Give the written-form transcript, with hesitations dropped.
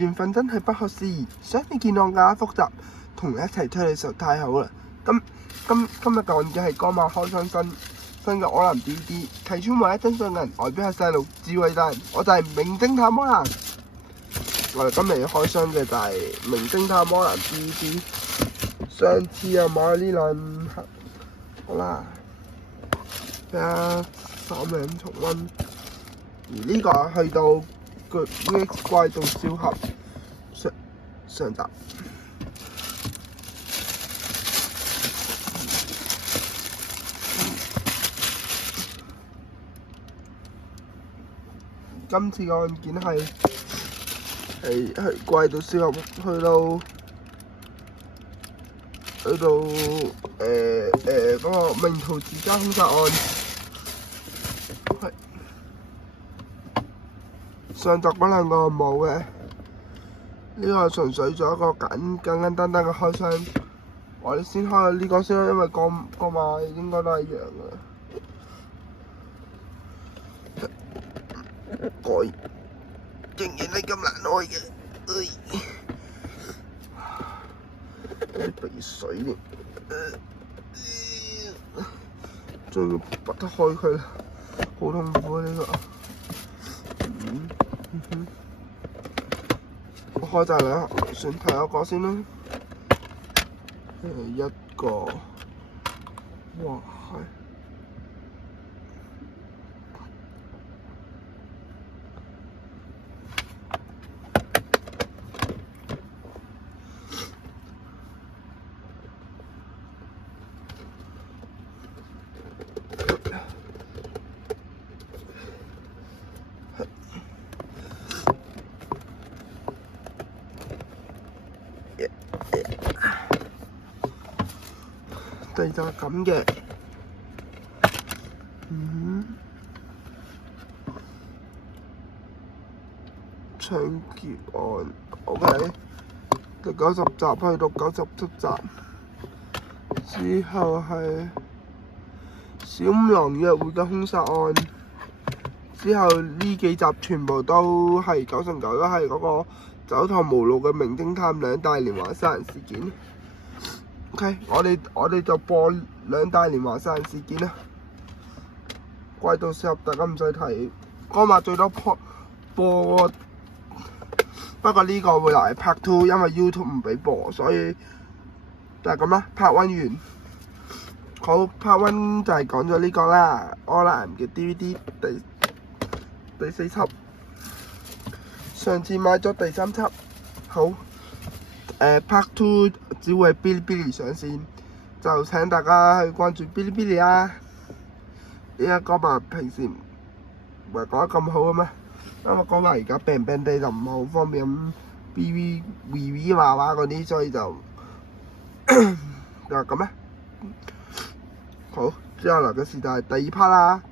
緣分真係不可思議，想你見我咁複雜，同你一齊推理實太好啦！今日嘅案件係江馬開箱新嘅柯南 DVD， 提出唯一真相嘅人，外表係細路，智慧大人，我就係名偵探柯南。我哋今日要開箱嘅就係名偵探柯南 DVD。上次又買呢兩盒，好啦，睇下3名重溫。而呢個係去到《VX 怪盜笑俠》上集。今次嘅案件係怪盜笑俠去到嗰個名圖自家兇殺案。上集嗰兩個冇嘅，呢個純粹做一個簡單嘅開箱。我哋先開呢個先啦，因為個碼應該都係一樣嘅。果然竟然係咁難開嘅，啲鼻水添，仲要拔得開佢啦，好痛苦啊！呢個。我開晒兩盒，先睇一個先啦。一個，哇係。第二就係咁嘅，搶劫案 ，OK， 第90集去到97集，之後係小五郎約會嘅兇殺案，之後呢幾集全部都係99%都係嗰個走投無路嘅名偵探兩大連環殺人事件。OK， 我哋就播兩大連環殺人事件啦。怪盜笑俠大家唔使睇，江馬最多播，不過呢個會嚟 Part 2，因為 YouTube 唔俾播，所以就係咁啦。Part 1完，好 Part 1就係講咗呢個啦，柯南嘅 DVD 第4輯，上次買咗第3輯，好。Part 2只會喺嗶哩嗶哩上線，就請大家去關注嗶哩嗶哩啦。依家江馬平時唔係講得咁好嘅咩？因為江馬而家病地就唔係好方便咁 BV 畫畫嗰啲，所以就就咁啦。好，之後嚟嘅事就係第2 part 啦。